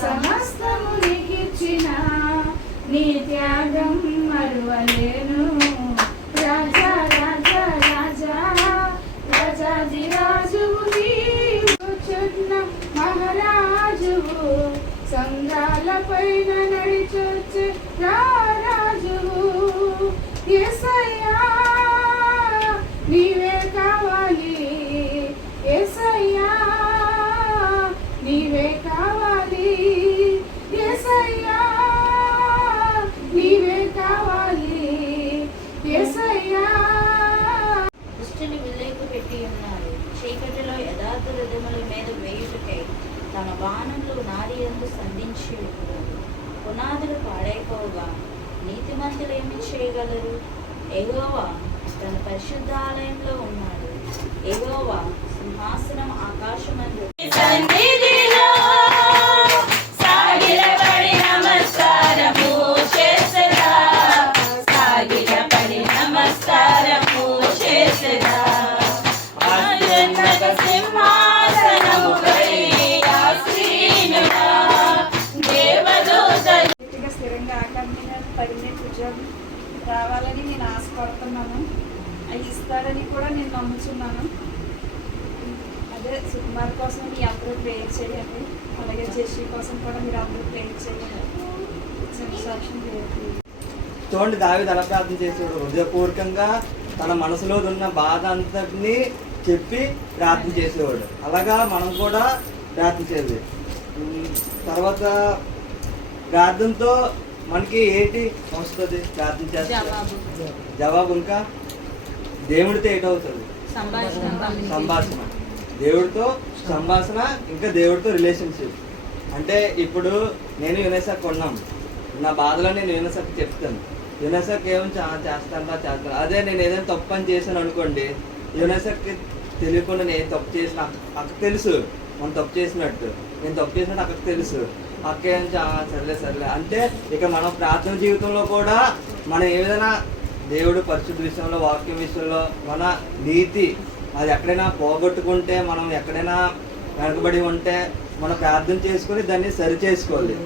సమస్తము నీకిచ్చిన నీ త్యాగం మరువలేను. రాజా రాజా రాజా రాజాదిరాజువు నీవు, చున్న మహారాజువు, సంఘాల పైన నడిచొచ్చే రాజువు. యేసయ్యా నీవే కావాలి, యేసయ్యా నీవే కావాలి, యేసయ్యా నీవే కావాలి, యేసయ్యా. దుష్టుని విల్లేకు పెట్టి ఉన్నారు, చీకటిలో యథార్థ హృదయముల మీద వేయుటకై తన బాణంలో నారి యందు సంధించి ఉన్నారు. పునాదులు పాడైపోగా నీతిమంతులు ఏమి చేయగలరు? యెహోవా తన పరిశుద్ధ ఆలయంలో ఉన్నాడు. యెహోవా సింహాసనం ఆకాశమందు స్థిరంగా పర్మనెంట్ ఉద్యోగం రావాలని నేను ఆశపడుతున్నాను. అది ఇస్తాడని కూడా నేను నమ్ముతున్నాను. అదే సుకుమార్ కోసం మీ అందరూ ప్రేయర్ చేయండి, అలాగే జెస్సీ కోసం కూడా మీరు అందరూ ప్రేయర్ చేయండి. సాక్ష్యం చేయండి. చూడండి, దావీదు ఎలా ప్రార్థన చేసాడు. హృదయపూర్వకంగా తన మనసులో ఉన్న బాధ అంతటిని చెప్పి ప్రార్థన చేసేవాడు. అలాగా మనం కూడా ప్రార్థన చేయాలి. తర్వాత ప్రార్థనతో మనకి ఏంటి వస్తుంది? ప్రార్థన చేస్తే జవాబు. ఇంకా దేవుడితో ఏటవుతుంది? సంభాషణ. దేవుడితో సంభాషణ, ఇంకా దేవుడితో రిలేషన్షిప్. అంటే ఇప్పుడు నేను యునెసెఫ్ కొన్నాం, నా బాధలో నేను యునెసెఫ్ చెప్తాను. యునెసెఫ్ ఏమో చేస్తాను. అదే నేను ఏదైనా తప్పు పని చేశాను అనుకోండి, యునెసెఫ్కి తెలియకుండా నేను తప్పు చేసిన అక్కకు తెలుసు, మనం తప్పు చేసినట్టు, నేను తప్పు చేసినట్టు అక్కకు తెలుసు. అక్క ఏం సర్లే. అంటే ఇక మన ప్రార్థన జీవితంలో కూడా మనం ఏ విధంగా దేవుడు పరిశుద్ధ విషయంలో, వాక్యం విషయంలో మన నీతి అది ఎక్కడైనా పోగొట్టుకుంటే, మనం ఎక్కడైనా వెనకబడి ఉంటే మనం ప్రార్థన చేసుకుని దాన్ని సరి చేసుకోవాలి.